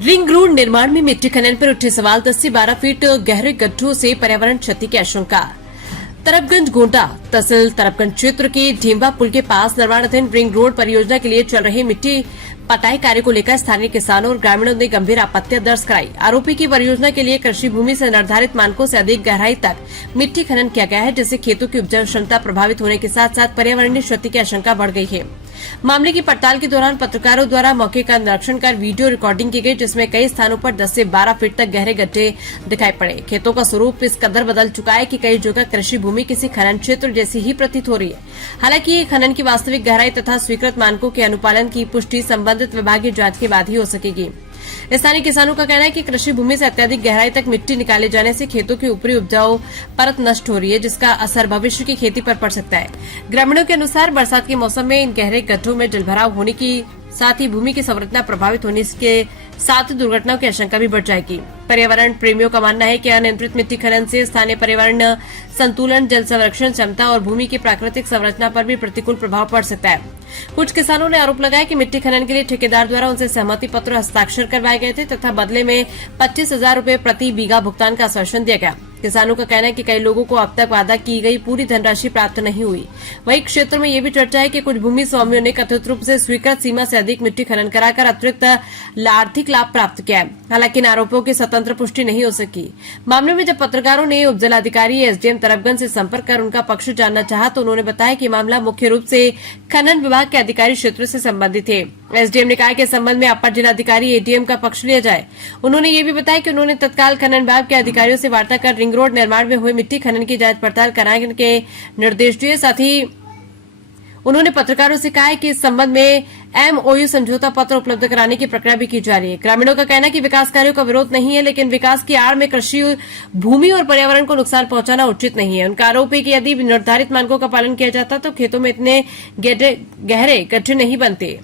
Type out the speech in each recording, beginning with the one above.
Ring road निर्माण में मिट्टी खनन पर उठे सवाल 10 से 12 फीट गहरे गड्ढों से पर्यावरण क्षति की आशंका। तरफगंज गोंडा तहसील तरफगंज क्षेत्र के ढींबा पुल के पास निर्माणाधीन रिंग रोड परियोजना के लिए चल रही मिट्टी पटाई कार्य को लेकर स्थानीय किसानों और ग्रामीणों ने गंभीर आपत्तियां दर्ज कराई। आरोपी की परियोजना के लिए कृषि भूमि से निर्धारित मानकों से अधिक गहराई तक मिट्टी खनन किया गया है, जिससे खेतों की उपजाऊ क्षमता प्रभावित होने के साथ साथ पर्यावरणीय क्षति की आशंका बढ़ गई है। मामले की पड़ताल के दौरान पत्रकारों द्वारा मौके का निरीक्षण कर वीडियो रिकॉर्डिंग की गई, जिसमें कई स्थानों पर 10 से 12 फीट तक गहरे गड्ढे दिखाई पड़े। खेतों का स्वरूप इस कदर बदल चुका है कि कई जगह कृषि भूमि किसी खनन क्षेत्र जैसी ही प्रतीत हो रही है। हालांकि खनन की वास्तविक गहराई तथा स्वीकृत मानकों के अनुपालन की पुष्टि संबंधित विभागीय जांच के बाद ही हो सकेगी। स्थानीय किसानों का कहना है कि कृषि भूमि से अत्यधिक गहराई तक मिट्टी निकाले जाने से खेतों की ऊपरी उपजाऊ परत नष्ट हो रही है, जिसका असर भविष्य की खेती पर पड़ सकता है। ग्रामीणों के अनुसार बरसात के मौसम में इन गहरे गड्ढों में जलभराव होने की साथ ही भूमि की संरचना प्रभावित होने के साथ दुर्घटनाओं की आशंका भी बढ़ जाएगी। पर्यावरण प्रेमियों का मानना है कि अनियंत्रित मिट्टी खनन से स्थानीय पर्यावरण संतुलन, जल संरक्षण क्षमता और भूमि की प्राकृतिक संरचना पर भी प्रतिकूल प्रभाव पड़ सकता है। कुछ किसानों ने आरोप लगाया कि मिट्टी खनन के लिए ठेकेदार द्वारा उनसे सहमति पत्र हस्ताक्षर करवाए गए थे तथा बदले में 25,000 रूपए प्रति बीघा भुगतान का आश्वासन दिया गया। किसानों का कहना है कि कई लोगों को अब तक वादा की गई पूरी धनराशि प्राप्त नहीं हुई। वहीं क्षेत्र में ये भी चर्चा है कि कुछ भूमि स्वामियों ने कथित रूप से स्वीकृत सीमा से अधिक मिट्टी खनन कराकर अतिरिक्त आर्थिक लाभ प्राप्त किया है। हालांकि इन आरोपों की स्वतंत्र पुष्टि नहीं हो सकी। मामले में जब पत्रकारों ने उप जिलाधिकारी एसडीएम तरफगंज से संपर्क कर उनका पक्ष जानना चाहा तो उन्होंने बताया कि मामला मुख्य रूप से खनन विभाग के अधिकारी क्षेत्र से संबंधित है। एसडीएम ने कहा कि इस संबंध में अपर जिलाधिकारी एडीएम का पक्ष लिया जाए। उन्होंने ये भी बताया कि उन्होंने तत्काल खनन विभाग के अधिकारियों से वार्ता कर रिंग रोड निर्माण में हुए मिट्टी खनन की जांच पड़ताल कराने के निर्देश दिए। साथ ही उन्होंने पत्रकारों से कहा है कि इस संबंध में एमओयू समझौता पत्र उपलब्ध कराने की प्रक्रिया भी की जा रही है। ग्रामीणों का कहना है कि विकास कार्यों का विरोध नहीं है, लेकिन विकास की आड़ में कृषि भूमि और पर्यावरण को नुकसान पहुंचाना उचित नहीं है। उनका आरोप है कि यदि निर्धारित मानकों का पालन किया जाता तो खेतों में इतने गहरे गड्ढे नहीं बनते।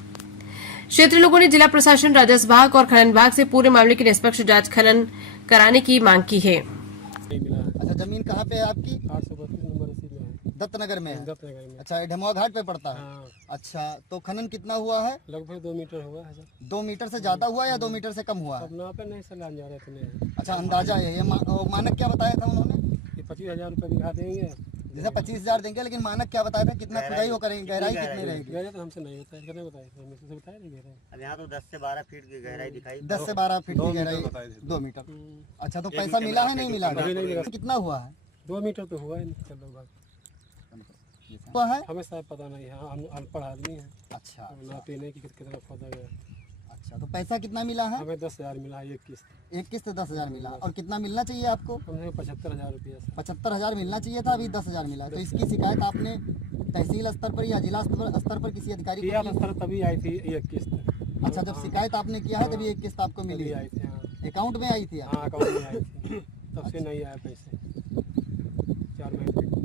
क्षेत्रीय लोगों ने जिला प्रशासन, राजस्व विभाग और खनन विभाग से पूरे मामले की निष्पक्ष जांच खनन कराने की मांग की है। अच्छा, जमीन कहाँ पे है आपकी? 832 नंबर रसीद में है। दत्तनगर में है? दत्तनगर में। अच्छा, ये ढमवा घाट पे पड़ता है? हाँ। अच्छा, तो खनन कितना हुआ है? लगभग 2 मीटर हुआ है सर। 2 मीटर से ज्यादा हुआ या 2 मीटर से कम हुआ है? अब ना पे नहीं सर जा रहे थे। अच्छा, अंदाजा है ये मानक क्या बताया था उन्होंने? ये 25,000 रुपए बीघा देंगे। जैसे 25,000 देंगे, लेकिन मानक क्या बताया था? कितना खुदाई वो करेंगे, गहराई कितनी रहेगी? गहराई तो हमसे नहीं होता है, कितने बताया था? हमसे बताया नहीं गहराई। अब यहाँ तो 10 से 12 फीट की गहराई दिखाई। 10 से 12 फीट की गहराई, 2 मीटर। अच्छा, तो पैसा मिला है नहीं मिला? अभी नहीं मिला। कितना हुआ है? 2 मीटर तो हुआ है लगभग। हुआ है? हमें शायद पता नहीं है, हम अनपढ़ आदमी हैं। अच्छा, ना पीने की कितना खोदा गया। अच्छा, तो पैसा कितना मिला है? हमें 10,000 मिला है एक किस्त। एक किस्त 10,000 मिला, और कितना मिलना चाहिए आपको? हमने 75,000 रुपया। 75,000 मिलना चाहिए था, अभी 10,000 मिला। तो इसकी शिकायत आपने तहसील स्तर पर या जिला स्तर पर किसी अधिकारी को की? स्तर तभी आई थी एक किस्त। अच्छा, जब शिकायत आपने किया है तभी एक किस्त आपको मिली? आई थी। हाँ, अकाउंट में आई थी? हाँ अकाउंट में आई थी। तब से नहीं आया पैसे 4 महीने।